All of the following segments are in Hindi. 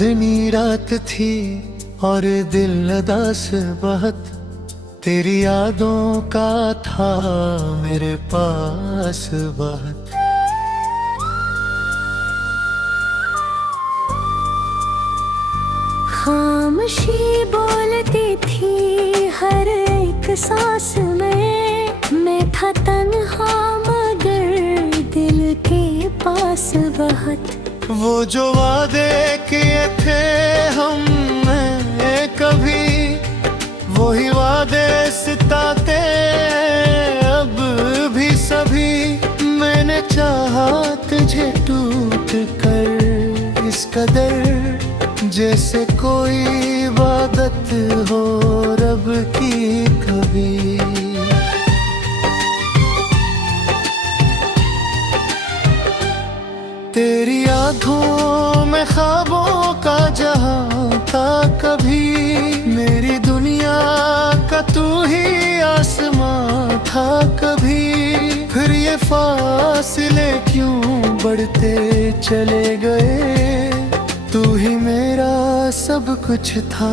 चांदनी रात थी और दिल उदास बहुत, तेरी यादों का था मेरे पास बहुत। खामोशी बोलती थी हर एक सांस में, मैं था तन्हा मगर दिल के पास बहुत। वो जो वादे किए थे हमने कभी, वही वादे सिताते अब भी सभी। मैंने चाहा तुझे टूट कर इस कदर, जैसे कोई इबादत हो रब की कभी। तेरी आँखों में ख्वाबों का जहां था कभी, मेरी दुनिया का तू ही आसमां था कभी। फिर ये फासले क्यों बढ़ते चले गए, तू ही मेरा सब कुछ था,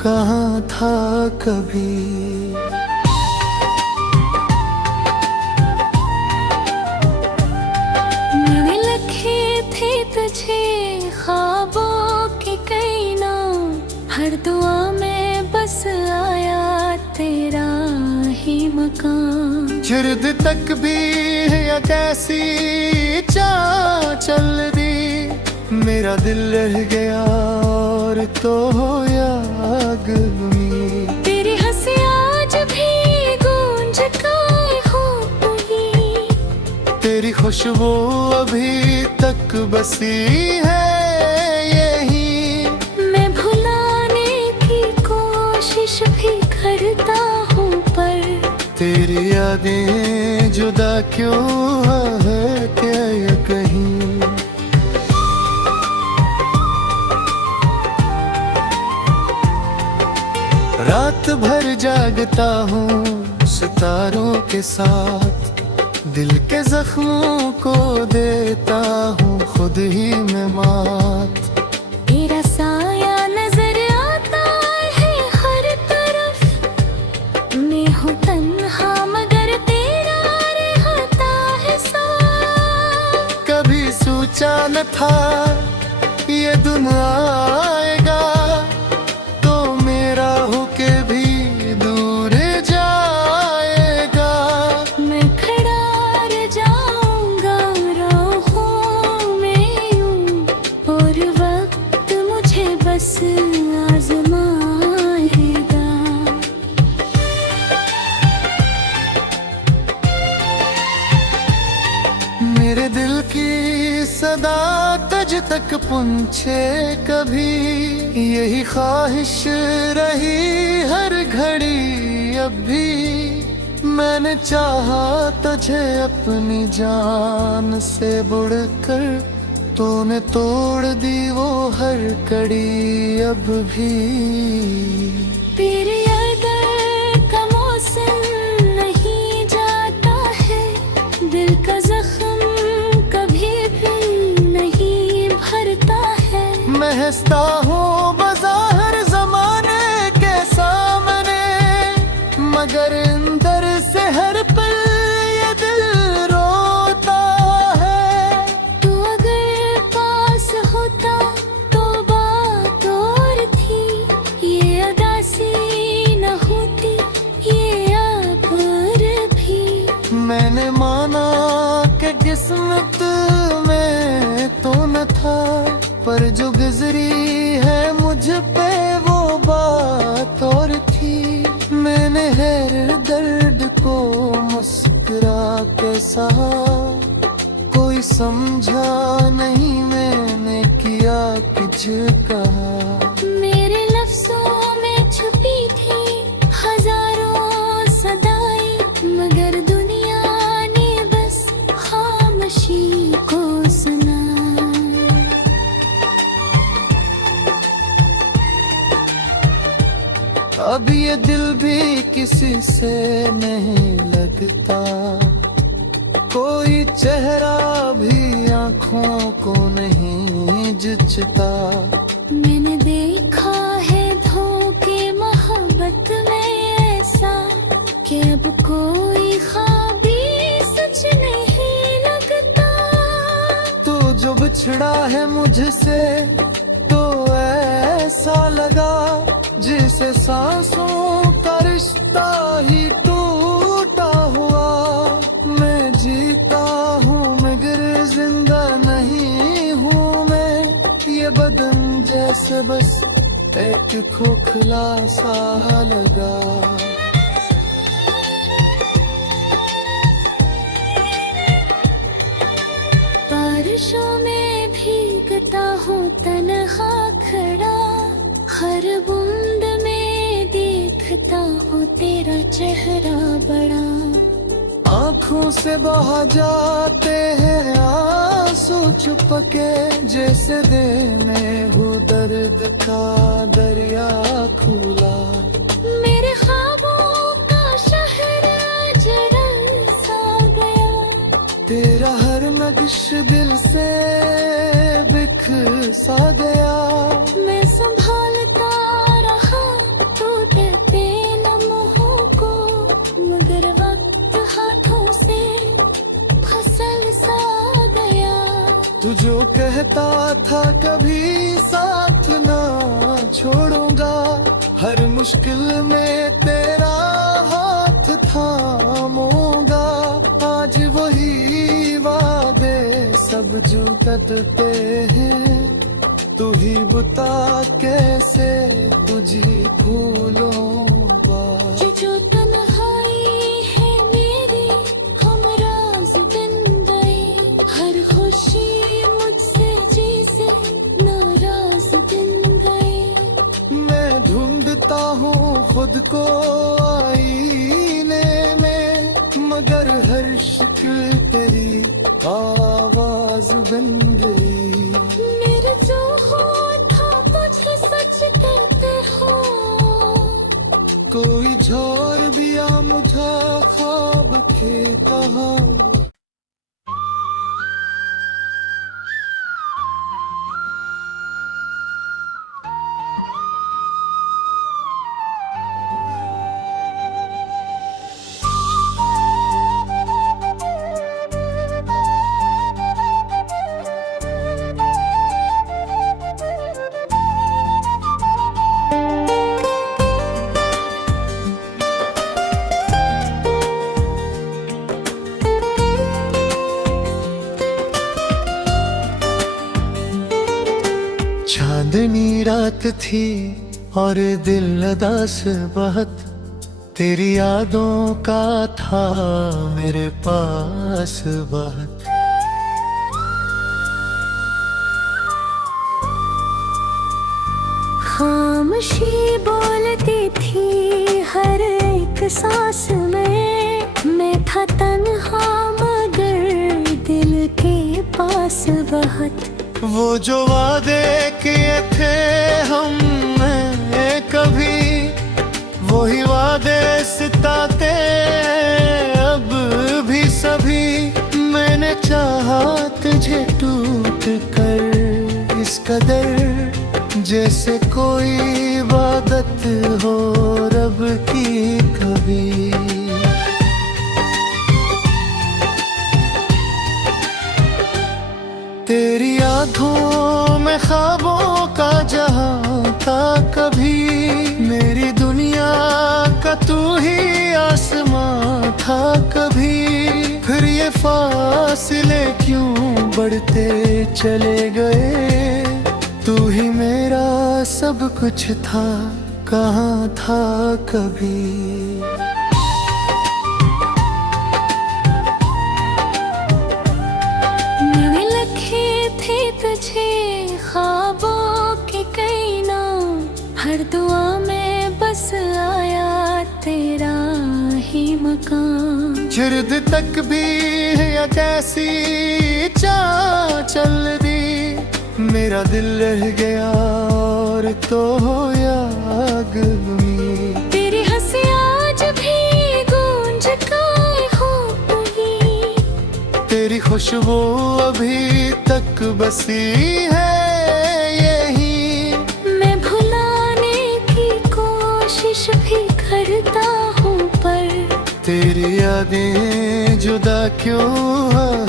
कहाँ था कभी। तुझे ख्वाबों के कई नाम, हर दुआ में बस आया तेरा ही मकाम। जिर्द तक भी है कैसी चल दी, मेरा दिल रह गया और तो याद हुई। तेरी हंसी आज भी गूंज गाए हो तुही, तेरी खुशबू अभी तक बसी है यही। मैं भुलाने की कोशिश भी करता हूँ पर तेरी यादें जुदा क्यों है क्या ये कहीं। रात भर जागता हूँ सितारों के साथ, दिल के जख्मों को देता हूँ खुद ही मैं मात। तेरा साया नजर आता है हर तरफ, मैं हूँ तन्हा मगर तेरा रहता है साथ। कभी सोचा न था ये दिन आएगा, तो मेरा होके भी दूर जाएगा। मैं खड़ा रह जाऊंगा राहों में यूं, और वक्त मुझे बस आजमाएगा। मेरे दिल की सदा तुझ तक पहुँचे कभी, यही ख्वाहिश रही हर घड़ी अब भी। मैंने चाहा तुझे अपनी जान से बढ़कर, तूने तोड़ दी वो हर कड़ी अब भी। तेरे अगर का मौसम नहीं जाता है, दिल का जख्म कभी भी नहीं भरता है। मैं हंसता हूँ बाज़ार ज़माने के सामने, मगर अंदर से हर पल ये दिल रोता है। तू अगर पास होता तो बात और थी, ये अदासी न होती ये आबर भी। मैंने माना कि किस्मत में तो न था, पर जो गुजरी है मुझ पे वो बात और थी। मैंने हर दर्द को मुस्कुरा के सहा, कोई समझा नहीं मैंने किया कुछ कहा। मेरे लफ्जों में छुपी थी हजारों सदाएं, मगर दुनिया ने बस खामोशी को सुना। अब ये दिल भी किसी से नहीं लगता, कोई चेहरा भी आँखों को नहीं जचता। देखा है धोखे मोहब्बत में ऐसा कि अब कोई ख्वाब भी सच नहीं लगता। तो जो बिछड़ा है मुझसे तो ऐसा लगा जिसे सांसों का रिश्ता ही टूटा हुआ। मैं जीता हूँ मगर जिंदा नहीं हूँ मैं, ये बदन जैसे बस एक खोखला सा लगा। बारिशों में भीगता हूँ तन्हा खड़ा, हर बूंद में देखता हूँ तेरा चेहरा बड़ा। आँखों से बहा जाते हैं आंसू छुपके, जैसे देने हो दर्द का दरिया खुला। मेरे ख्वाबों का शहर जड़ल सा गया, तेरा हर नक्श दिल से बिखर सा गया। मैं संभालता रहा टूटते लम्हों को, मगर वक्त हाथों से फिसल सा गया। तू जो कहता था कभी साथ ना छोड़ूंगा, हर मुश्किल में तेरा हाथ थामूंगा। आज वही वादे सब जुटते हैं, तू ही बता कैसे तुझे भूलूंगा। ये जो तन्हाई है मेरी हमराज बन गई, हर खुशी मुझसे जैसे नाराज बन गई। मैं ढूंढता हूँ खुद को आईने में, मगर हर शक्ल तेरी आवाज बन गई। मेरे जो होठों तुझे सच कहते हो, कोई झोर दिया मुझे ख्वाब के कहा। चांदनी रात थी और दिल उदास बहुत, तेरी यादों का था मेरे पास बहुत। खामोशी बोलती थी हर एक सांस में, मैं था तन्हा मगर दिल के पास बहुत। वो जो वादे किए थे हमने कभी, वही वादे सिताते अब भी सभी। मैंने चाहा तुझे टूट कर इस कदर, जैसे कोई इबादत हो रब की कभी। तेरी आँखों में ख्वाबों का जहां था कभी, मेरी दुनिया का तू ही आसमां था कभी। फिर ये फासले क्यों बढ़ते चले गए, तू ही मेरा सब कुछ था, कहाँ था कभी। तुझे ख्वाबों के कई नाम, हर दुआ में बस आया तेरा ही मकाम। चिरद तक भी है कैसी चल दी, मेरा दिल रह गया और तो याद हुई। तेरी हंसी आज भी गूंज गाए हो कहीं, तेरी खुशबू अभी तक बसी है यही। मैं यादें जुदा क्यों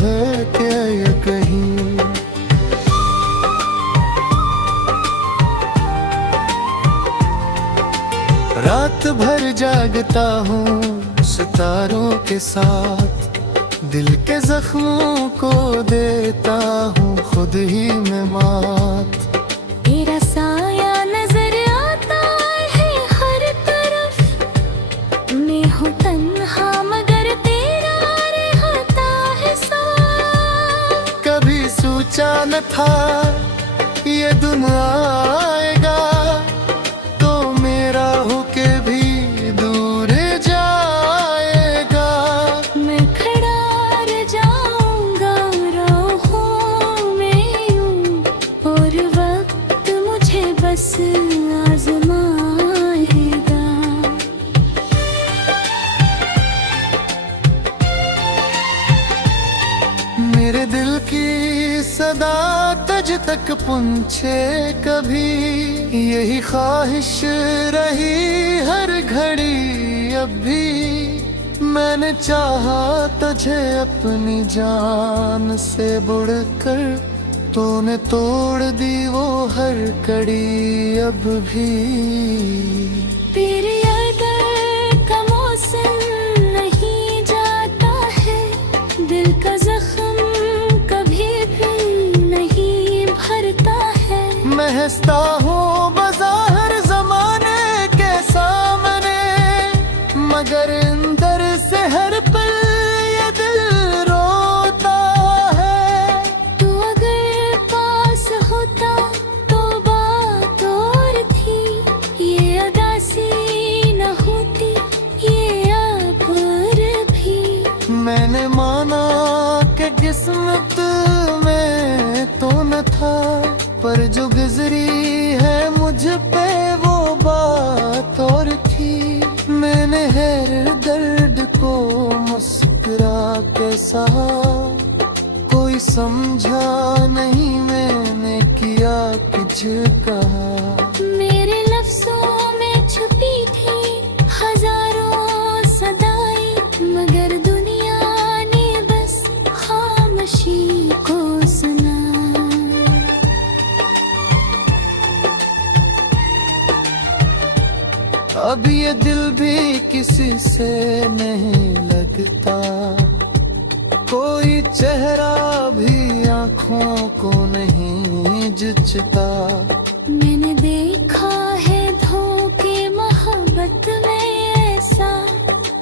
है क्या ये कहीं। रात भर जागता हूँ सितारों के साथ, दिल के जख्मों को देता हूँ खुद ही मैं मात। तेरा साया नजर आता है हर तरफ, मैं हूँ तन्हा मगर तेरा रहता है साथ। कभी सोचा न था ये दिन आएगा, तो मेरा होके भी दूर जाएगा। मैं खड़ा रह जाऊंगा राहों में यूं, और वक्त मुझे बस आजमाएगा। मेरे दिल की सदा तुझ तक पहुँचे कभी, यही ख्वाहिश रही हर घड़ी अब भी। मैंने चाहा तुझे अपनी जान से बढ़कर, तूने तोड़ दी वो हर कड़ी अब भी। तेरे याद का मौसम नहीं जाता है, दिल का जख्म कभी भी नहीं भरता है। मैं हंसता हूँ बाजार जमाने के सामने, मगर अंदर से हर पल ये दिल रोता है। तू अगर पास होता तो बात और थी, ये अदासी न होती ये अब भी। मैंने माना कि किस्मत में तो न था, पर जो गुजरी है मुझ पे वो बात और थी। मैंने हर दर्द को मुस्कुरा के सहा, कोई समझा नहीं मैंने किया कुछ कहा। मेरे लफ्जों में छुपी थी हजारों सदाएं, मगर दुनिया ने बस खामोशी को सुना। अब ये दिल भी किसी से नहीं लगता, कोई चेहरा भी आँखों को नहीं जचता। मैंने देखा है धोखे मोहब्बत में ऐसा,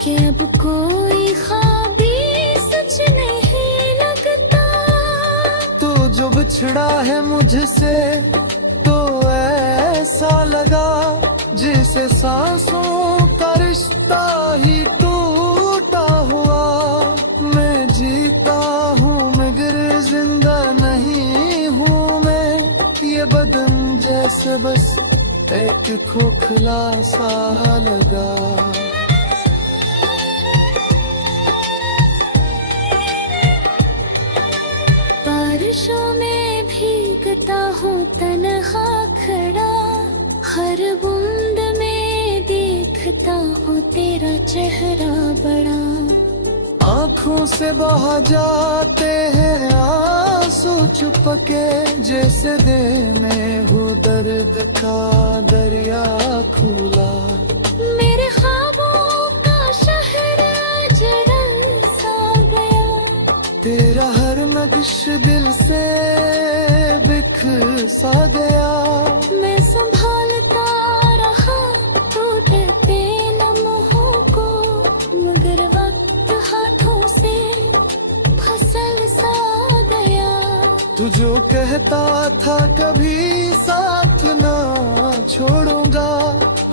कि अब कोई ख्वाब भी सच नहीं लगता। तो जो बिछड़ा है मुझसे तो ऐसा लगा, जिसे सांसों का रिश्ता ही टूटा हुआ। मैं जीता हूँ मगर जिंदा नहीं हूँ मैं, ये बदन जैसे बस एक खोखला सा लगा। बारिशों में भीगता हूँ तन्हा खड़ा, हर बूंद में देखता हूँ तेरा चेहरा बड़ा। आँखों से बहा जाते हैं आंसू चुपके, जैसे दिल में हो दर्द का दरिया खुला। मेरे ख्वाबों का शहर जड़ल सा गया, तेरा हर नक्श दिल से बिखर सा गया। मैं संभालता रहा टूटते लम्हों को, मगर वक्त हाथों से फसल सा गया। तू जो कहता था कभी साथ ना छोड़ूंगा,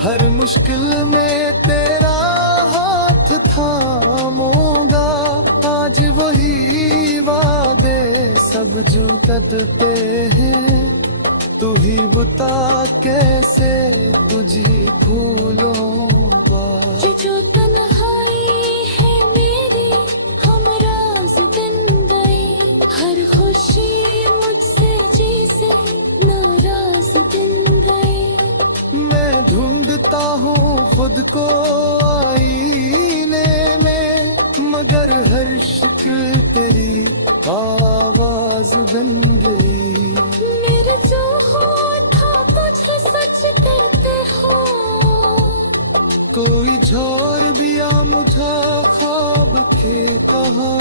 हर मुश्किल में तेरा हाथ थामूंगा। आज वही वादे सब जो करते हैं, तू ही बता कैसे तुझे भूलूंगा। ये जो तन्हाई है मेरी हमराज बन गई, हर खुशी मुझसे जैसे नाराज बन गई। मैं ढूंढता हूँ खुद को आईने में, बन गई। मेरे जो होठा तुझे सच कहते हो, कोई झोर भी आ मुझे ख्वाब के कहा।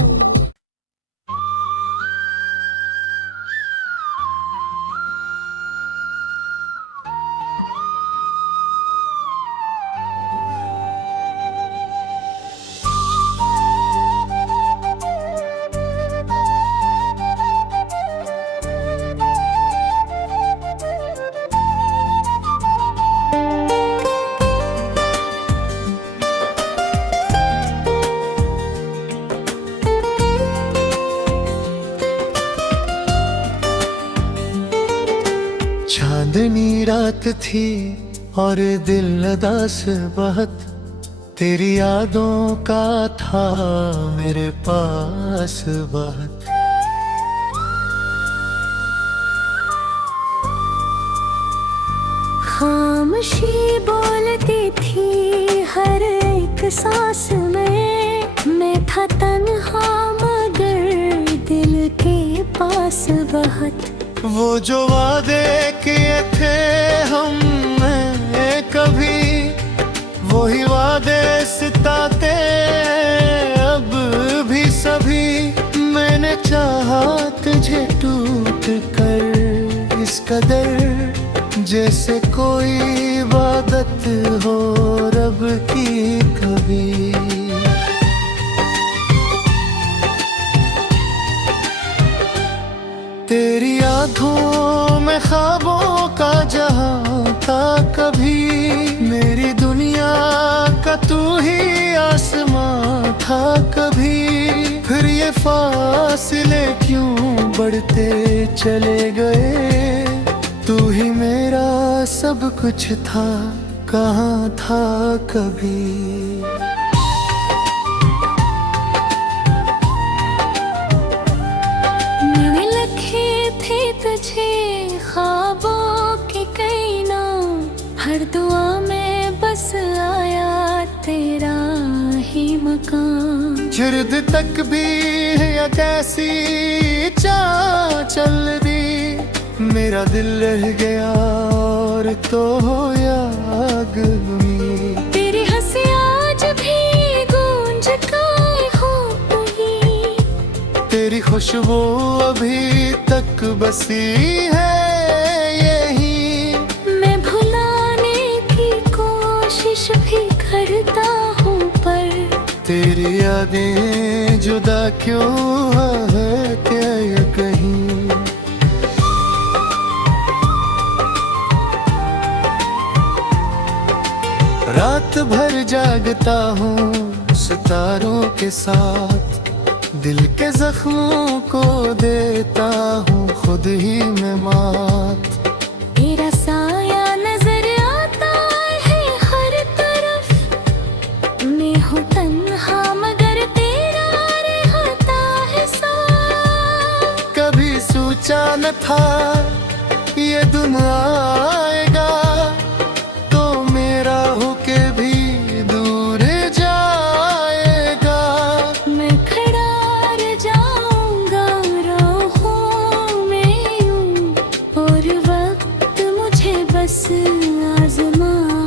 चांदनी रात थी और दिल उदास बहुत, तेरी यादों का था मेरे पास बहुत। खामोशी बोलती थी हर एक सांस में, मैं था तन्हा मगर दिल के पास बहुत। वो जो वादे किए थे हमने कभी, वही वादे सिताते अब भी सभी। मैंने चाहा तुझे टूट कर इस कदर, जैसे कोई इबादत हो रब की कभी। तेरी आँखों में ख्वाबों का जहां था कभी, मेरी दुनिया का तू ही आसमां था कभी। फिर ये फासले क्यों बढ़ते चले गए, तू ही मेरा सब कुछ था, कहाँ था कभी। तुझे ख्वाबों के कई नाम, हर दुआ में बस आया तेरा ही मकाम। जिर्द तक भी है कैसी चल दी, मेरा दिल रह गया और तो हो याद में। तेरी हंसी आज भी गूंज गाए हो तुही, तेरी खुशबू अभी तक बसी है यही। मैं भुलाने की कोशिश भी करता हूँ पर तेरी यादें जुदा क्यों है क्या ये कहीं। रात भर जागता हूँ सितारों के साथ, दिल के जख्मों को देता हूँ खुद ही मैं मात। तेरा साया नजर आता है हर तरफ, मैं हूँ तन्हा मगर तेरा रहता है साथ। कभी सोचा न था ये दिन आएगा, तो मेरा होके भी दूर जाएगा। मैं खड़ा रह जाऊंगा राहों में यूं, और वक्त मुझे बस आजमाएगा।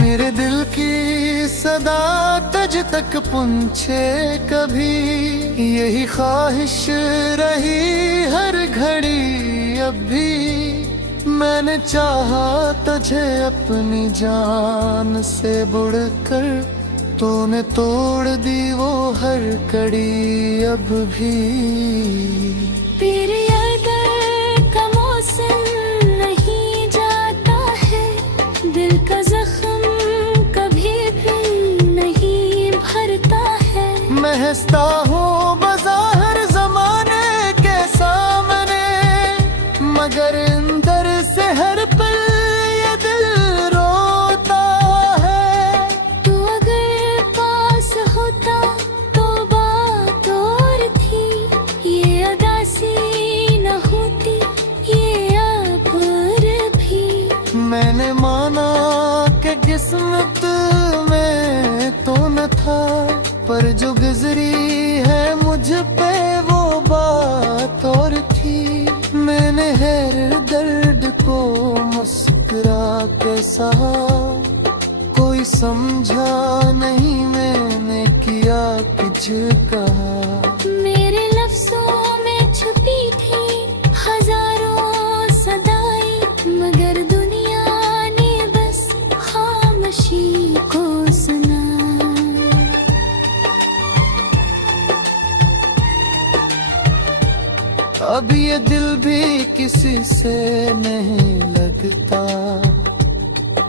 मेरे दिल की सदा तुझ तक पहुँचे कभी, यही ख्वाहिश रही हर घड़ी अब भी। मैंने चाहा तुझे अपनी जान से बुड़कर, तूने तोड़ दी वो हर कड़ी अब भी। तेरे अगर का मौसम नहीं जाता है, दिल का जख्म कभी भी नहीं भरता है। मैं हंसता हूँ बाज़ार ज़माने के सामने, मगर अंदर से हर पल ये दिल रोता है। तू अगर पास होता तो बात और थी, ये अदासी न होती ये अब भी। मैंने माना कि किस्मत में न था, पर जो गुजरी है मुझ पे वो बात और थी। मैंने हर दर्द को मुस्कुरा के सहा, कोई समझा नहीं मैंने किया कुछ कहा। मेरे लफ्जों में छुपी थी हजारों सदाएं, मगर दुनिया ने बस खामोशी को सुना। अब ये दिल भी किसी से नहीं लगता,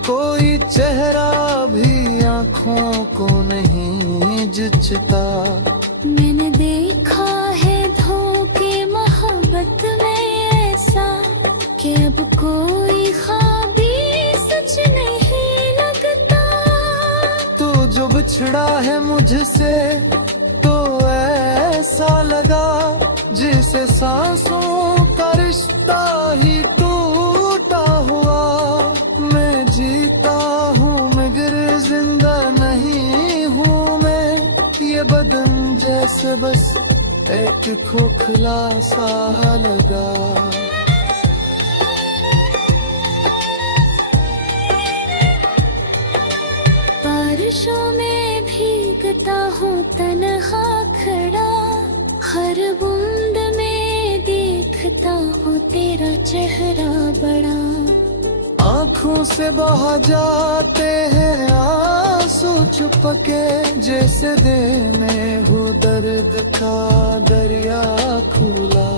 कोई चेहरा भी आँखों को नहीं जचता। मैंने देखा है धोखे मोहब्बत में ऐसा, कि अब कोई ख्वाब भी सच नहीं लगता। तो जो बिछड़ा है मुझसे तो ऐसा लगा, जिसे सांसों का रिश्ता ही टूटा हुआ। मैं जीता हूँ मगर जिंदा नहीं हूँ मैं, ये बदन जैसे बस एक खोखला सा लगा। बारिशों में भीगता हूँ तन्हा खड़ा, हर बूंद में देखता हूँ तेरा चेहरा बड़ा। आँखों से बहा जाते हैं आंसू छुपके, जैसे देने हो दर्द का दरिया खुला।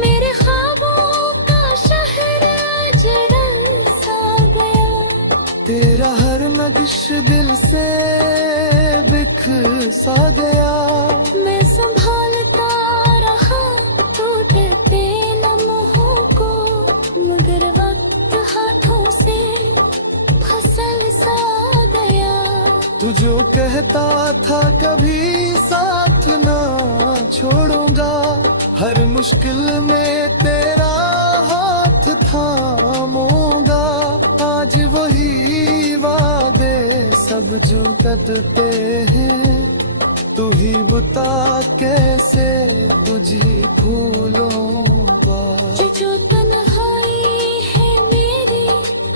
मेरे ख्वाबों का शहर जड़ल सा गया, तेरा हर नक्श दिल से बिखर सा गया। मैं संभालता रहा टूटते लम्हों को, मगर वक्त हाथों से फसल सा गया। तू जो कहता था कभी साथ ना छोड़ूंगा, हर मुश्किल में तेरा हाथ थामूंगा। आज वही वादे सब जुटते हैं, तू ही बता कैसे तुझे भूलूंगा। जो तन्हाई है मेरी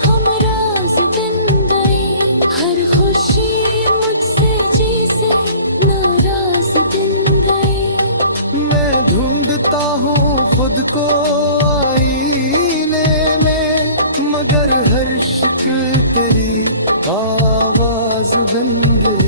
हमराज बन गई, हर खुशी मुझसे जैसे नाराज बन गई। मैं ढूंढता हूँ खुद को आईने में, मगर हर शिकल तेरी आवाज बन गई।